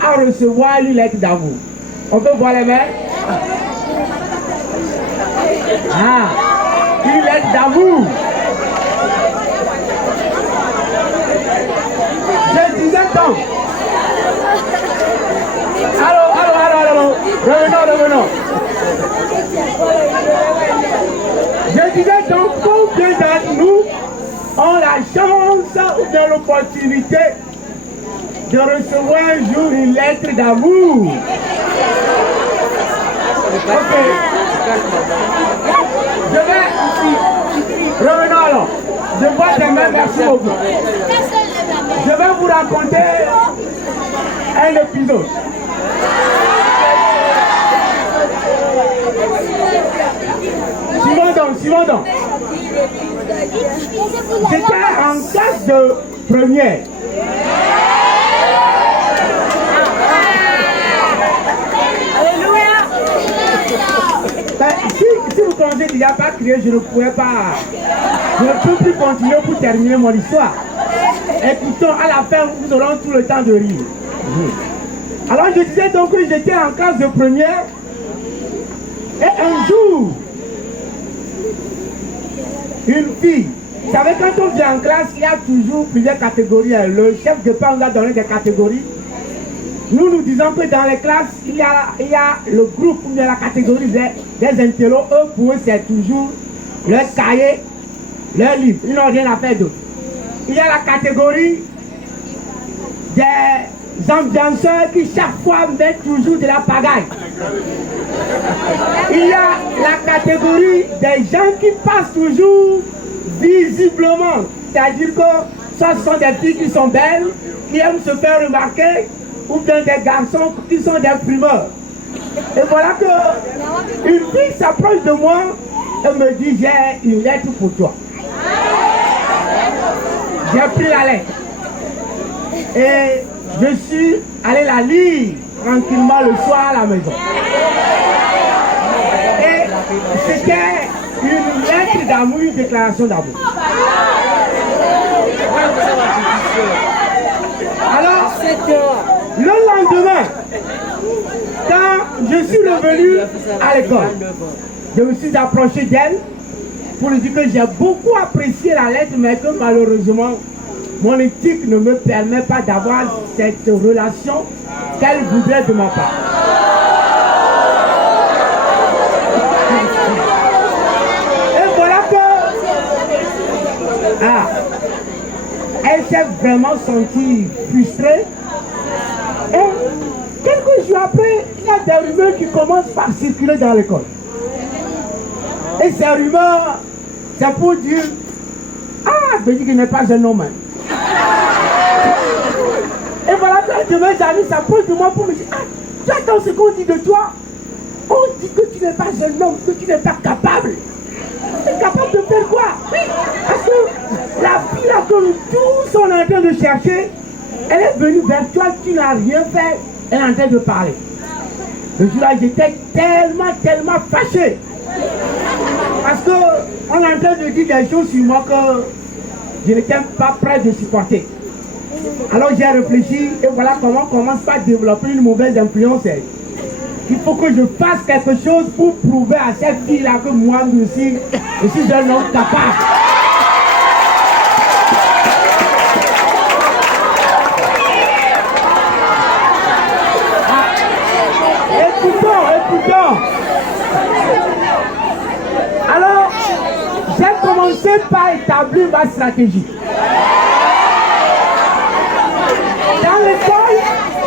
à recevoir une lettre d'amour. On peut voir les mains? Ah, une lettre d'amour. Je disais donc. Allô. Revenons. Je disais donc combien d'entre nous ont la chance ou de l'opportunité de recevoir un jour une lettre d'amour. Ok. Je vais... Revenons alors. Je vois des mains, merci beaucoup. Je vais vous raconter un épisode. Suivons donc. J'étais en classe de première. Si vous commencez déjà pas crier, je ne pourrais pas. Je ne peux plus continuer pour terminer mon histoire. Écoutons, à la fin, nous aurons tout le temps de rire. Alors je disais donc que j'étais en classe de première. Et un jour, une fille, vous savez, quand on vient en classe, il y a toujours plusieurs catégories. Le chef de pan nous a donné des catégories. Nous disons que dans les classes, il y a le groupe, il y a la catégorie des intellos. Eux, pour eux, c'est toujours leur cahier, leur livre. Ils n'ont rien à faire d'autre. Il y a la catégorie des ambianceurs qui chaque fois mettent toujours de la pagaille. Il y a la catégorie des gens qui passent toujours visiblement. C'est-à-dire que soit ce sont des filles qui sont belles, qui aiment se faire remarquer, ou bien des garçons qui sont des fumeurs. Et voilà que une fille s'approche de moi et me dit: j'ai une lettre pour toi. J'ai pris la lettre et je suis allé la lire tranquillement le soir à la maison. Et c'était une lettre d'amour, une déclaration d'amour. Alors, le lendemain, quand je suis revenu à l'école, je me suis approché d'elle pour lui dire que j'ai beaucoup apprécié la lettre, mais que malheureusement, mon éthique ne me permet pas d'avoir cette relation qu'elle voudrait de ma part. Et voilà que... elle s'est vraiment sentie frustrée. Et quelques jours après, il y a des rumeurs qui commencent par circuler dans l'école. Et ces rumeurs, c'est pour dire: ah, je dis qu'il n'est pas un homme. Et voilà que de mes amis s'approchent de moi pour me dire: ah, tu attends ce qu'on dit de toi? On dit que tu n'es pas un homme, que tu n'es pas capable. Tu es capable de faire quoi? Oui, parce que la fille là que nous tous on est en train de chercher, elle est venue vers toi, tu n'as rien fait, elle est en train de parler. Le jour-là, j'étais tellement fâché. Parce qu'on est en train de dire des choses sur moi que je n'étais pas prêt de supporter. Alors j'ai réfléchi et voilà comment on commence par développer une mauvaise influence. Il faut que je fasse quelque chose pour prouver à cette fille-là que moi aussi, je suis un homme capable. Écoutons. Alors, j'ai commencé par établir ma stratégie.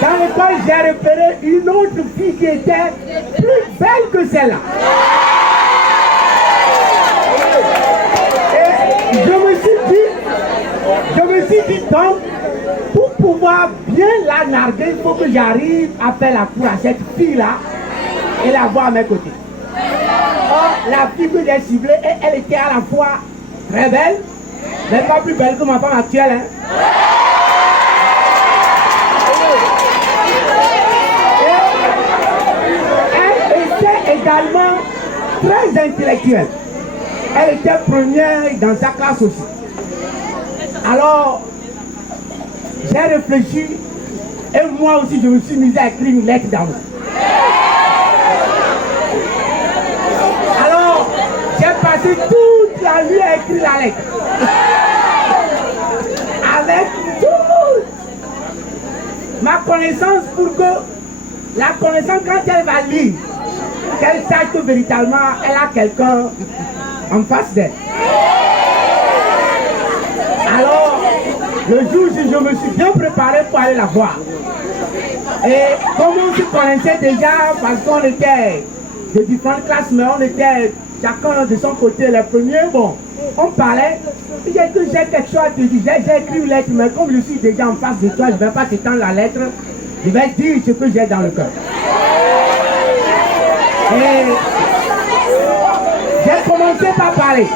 Dans l'école, j'ai repéré une autre fille qui était plus belle que celle-là. Et je me suis dit donc, pour pouvoir bien la narguer, il faut que j'arrive à faire la cour à cette fille-là et la voir à mes côtés. Or, la fille que j'ai ciblée, elle était à la fois très belle, mais pas plus belle que ma femme actuelle. Hein. Également très intellectuelle. Elle était première dans sa classe aussi. Alors, j'ai réfléchi Et moi aussi, je me suis mis à écrire une lettre d'amour. Alors, j'ai passé toute la nuit à écrire la lettre. Avec toute ma connaissance pour que la connaissance, quand elle va lire, qu'elle sache que véritablement, elle a quelqu'un en face d'elle. Alors, le jour où je me suis bien préparé pour aller la voir. Et comme on se connaissait déjà, parce qu'on était de différentes classes, mais on était chacun de son côté, les premiers, bon, on parlait. J'ai dit que j'ai quelque chose à te dire, j'ai écrit une lettre, mais comme je suis déjà en face de toi, je ne vais pas t'étendre la lettre, je vais dire ce que j'ai dans le cœur. Et j'ai commencé par parler.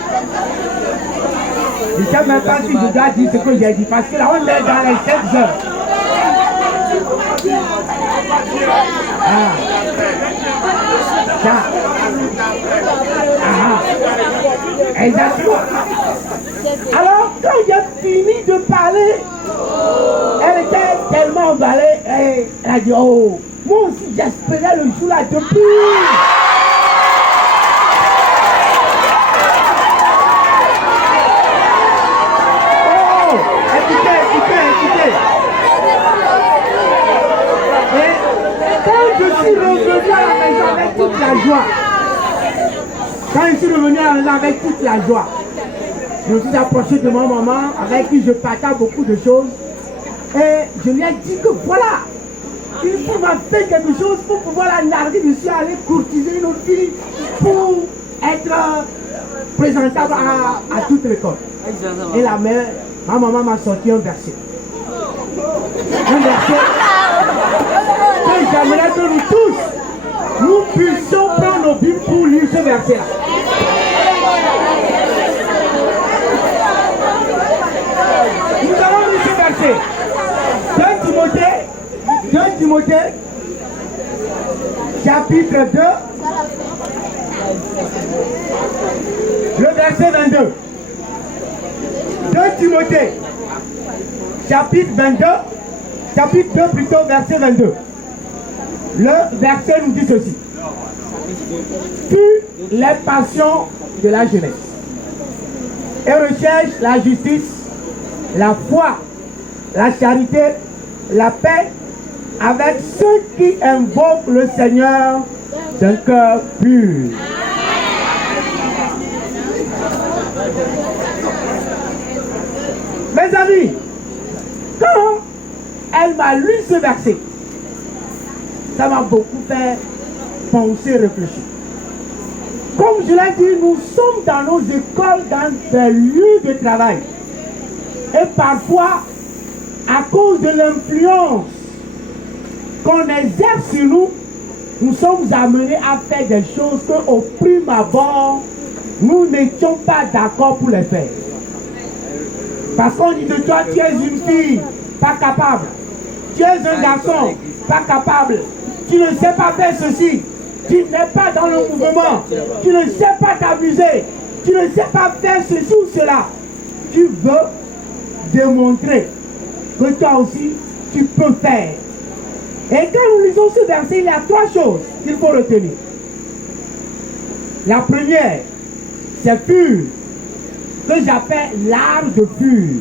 Je ne sais même pas si je dois dire ce que j'ai dit, parce que là on est dans les 7 heures. Ah. Ça. Ah. Exactement. Alors, quand j'ai fini de parler, elle était tellement emballée, et elle a dit, oh, moi aussi j'espérais le jour là depuis. Oh, écoutez. Et quand je suis revenu à la maison avec toute la joie, je me suis approché de ma maman avec qui je partage beaucoup de choses. Et je lui ai dit que voilà, il faut m'en faire quelque chose pour pouvoir la narguer. Je suis allé courtiser une autre fille pour être présentable à toute l'école. Et la mère, ma maman m'a sorti un verset. Un verset que j'aimerais que nous tous, nous puissions prendre nos Bibles pour lire ce verset-là. Nous avons lu ce verset. 2 Timothée, chapitre 2, le verset 22. 2 Timothée, chapitre 2 plutôt, verset 22. Le verset nous dit ceci. Fuis les passions de la jeunesse et recherche la justice, la foi, la charité, la paix avec ceux qui invoquent le Seigneur d'un cœur pur. Mes amis, quand elle m'a lu ce verset, ça m'a beaucoup fait penser, réfléchir. Comme je l'ai dit, nous sommes dans nos écoles, dans des lieux de travail. Et parfois, à cause de l'influence qu'on exerce sur nous, nous sommes amenés à faire des choses qu'au prime abord, nous n'étions pas d'accord pour les faire. Parce qu'on dit de toi, tu es une fille, pas capable. Tu es un garçon, pas capable. Tu ne sais pas faire ceci. Tu n'es pas dans le mouvement. Tu ne sais pas t'amuser. Tu ne sais pas faire ceci ou cela. Tu veux démontrer que toi aussi, tu peux faire. Et quand nous lisons ce verset, il y a 3 choses qu'il faut retenir. La première, c'est pur, que j'appelle l'art de pur.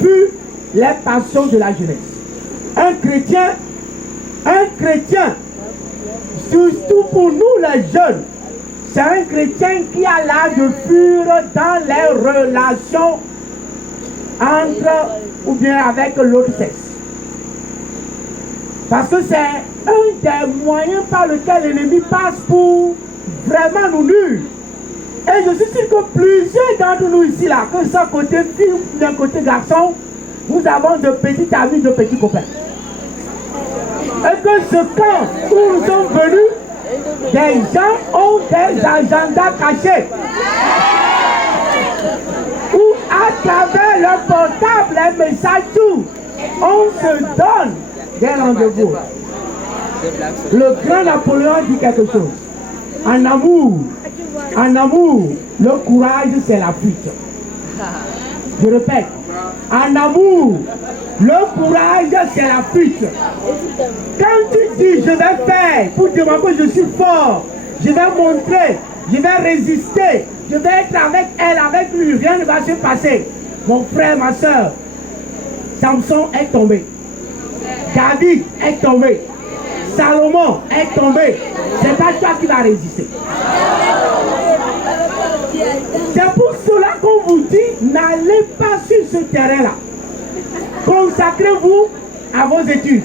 Pur, les passions de la jeunesse. Un chrétien, surtout pour nous les jeunes, c'est un chrétien qui a l'art de pur dans les relations entre ou bien avec l'autre sexe. Parce que c'est un des moyens par lesquels l'ennemi passe pour vraiment nous nuire. Et je suis sûr que plusieurs d'entre nous ici, là, que ce soit côté fille ou bien côté garçon, nous avons de petits amis, de petits copains. Et que ce camp où nous sommes venus, des gens ont des agendas cachés. Où à travers le portable, les messages, tout, on se donne des rendez-vous. Le grand Napoléon dit quelque chose. En amour, le courage c'est la fuite. Je répète, En amour, le courage, c'est la fuite. Quand tu dis, je vais faire, pour te montrer que je suis fort, je vais montrer, je vais résister, je vais être avec elle, avec lui, rien ne va se passer. Mon frère, ma soeur, Samson est tombé. David est tombé. Salomon est tombé. C'est pas toi qui vas résister. C'est pour cela qu'on vous dit, n'allez pas sur ce terrain-là. Consacrez-vous à vos études.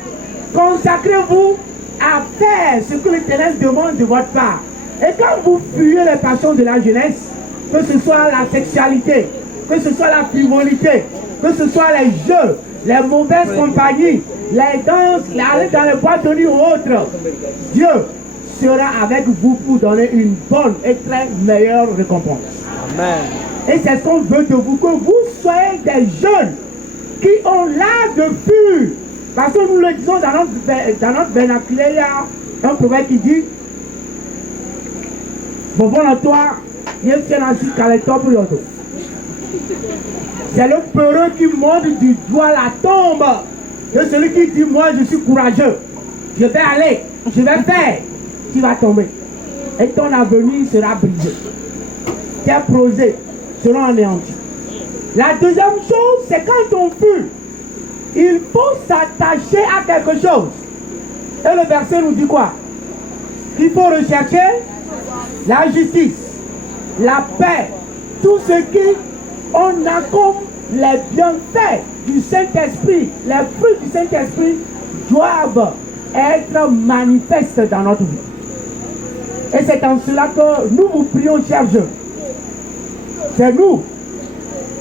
Consacrez-vous à faire ce que l'Éternel demande de votre part. Et quand vous fuyez les passions de la jeunesse, que ce soit la sexualité, que ce soit la frivolité, que ce soit les jeux, les mauvaises compagnies, les danses, aller dans les boîtes de nuit ou autres, Dieu sera avec vous pour donner une bonne et très meilleure récompense. Amen. Et c'est ce qu'on veut de vous, que vous soyez des jeunes qui ont l'âge de pur. Parce que nous le disons dans notre vernaculaire, il y a un proverbe qui dit bon, à toi, c'est le peureux qui montre du doigt la tombe de celui qui dit moi je suis courageux, je vais aller, je vais faire. Tu vas tomber et ton avenir sera brisé, tes projets seront anéantis. La deuxième chose, c'est quand on fuit, il faut s'attacher à quelque chose. Et le verset nous dit quoi? Qu'il faut rechercher la justice, la paix, tout ce qui on a comme les bienfaits du Saint-Esprit, les fruits du Saint-Esprit doivent être manifestes dans notre vie. Et c'est en cela que nous vous prions, chers jeunes. C'est nous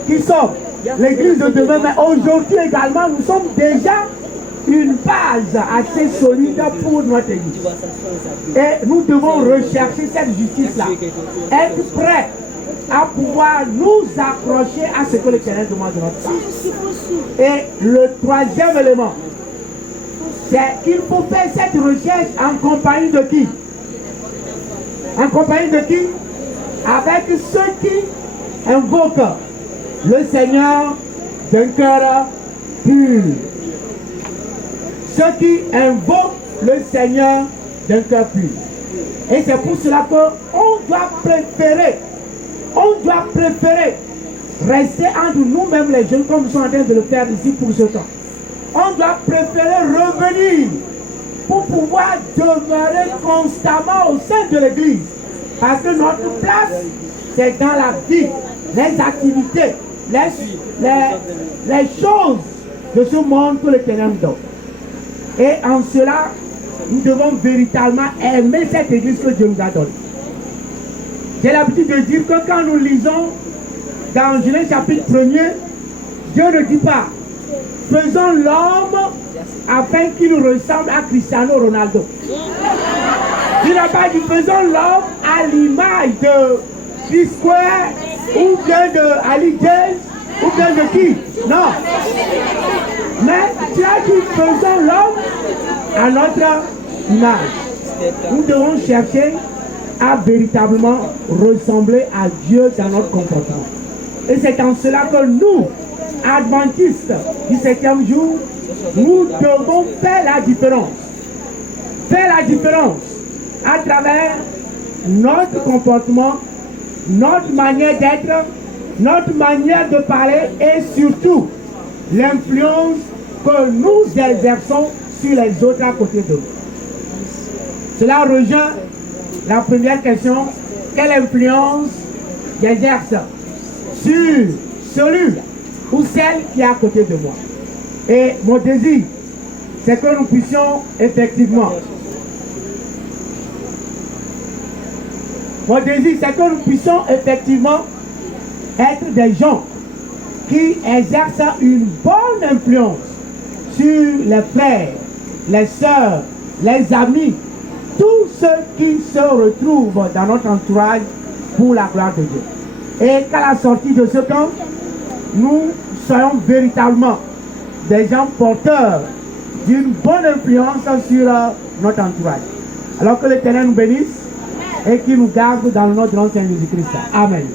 qui sommes l'église de demain, mais aujourd'hui également, nous sommes déjà une base assez solide pour notre église. Et nous devons rechercher cette justice-là. Être prêts à pouvoir nous accrocher à ce que l'Éternel demande de notre part. Et le troisième élément, c'est qu'il faut faire cette recherche en compagnie de qui? En compagnie de qui? Avec ceux qui invoquent le Seigneur d'un cœur pur. Ceux qui invoquent le Seigneur d'un cœur pur. Et c'est pour cela qu'on doit préférer rester entre nous-mêmes les jeunes comme nous sommes en train de le faire ici pour ce temps. On doit préférer revenir pour pouvoir demeurer constamment au sein de l'église. Parce que notre place, c'est dans la vie, les activités, les choses de ce monde que l'Éternel donne. Et en cela, nous devons véritablement aimer cette église que Dieu nous a donnée. J'ai l'habitude de dire que quand nous lisons dans Genèse chapitre 1er, Dieu ne dit pas faisons l'homme afin qu'il ressemble à Cristiano Ronaldo. Il n'a pas dit faisons l'homme à l'image de P-Square ou bien de Ali James ou bien de qui? Non. Mais tu as dit faisons l'homme à notre image. Nous devons chercher à véritablement ressembler à Dieu dans notre comportement. Et c'est en cela que nous, adventistes du 7e jour, nous devons faire la différence. Faire la différence à travers notre comportement, notre manière d'être, notre manière de parler et surtout l'influence que nous exerçons sur les autres à côté de nous. Cela rejoint la première question, quelle influence j'exerce sur celui ou celle qui est à côté de moi? Et mon désir, c'est que nous puissions effectivement, être des gens qui exercent une bonne influence sur les frères, les sœurs, les amis, tous ceux qui se retrouvent dans notre entourage pour la gloire de Dieu. Et qu'à la sortie de ce temps, nous soyons véritablement des gens porteurs d'une bonne influence sur notre entourage. Alors que l'Éternel nous bénisse et qu'il nous garde dans le nom de notre Seigneur Jésus-Christ. Amen.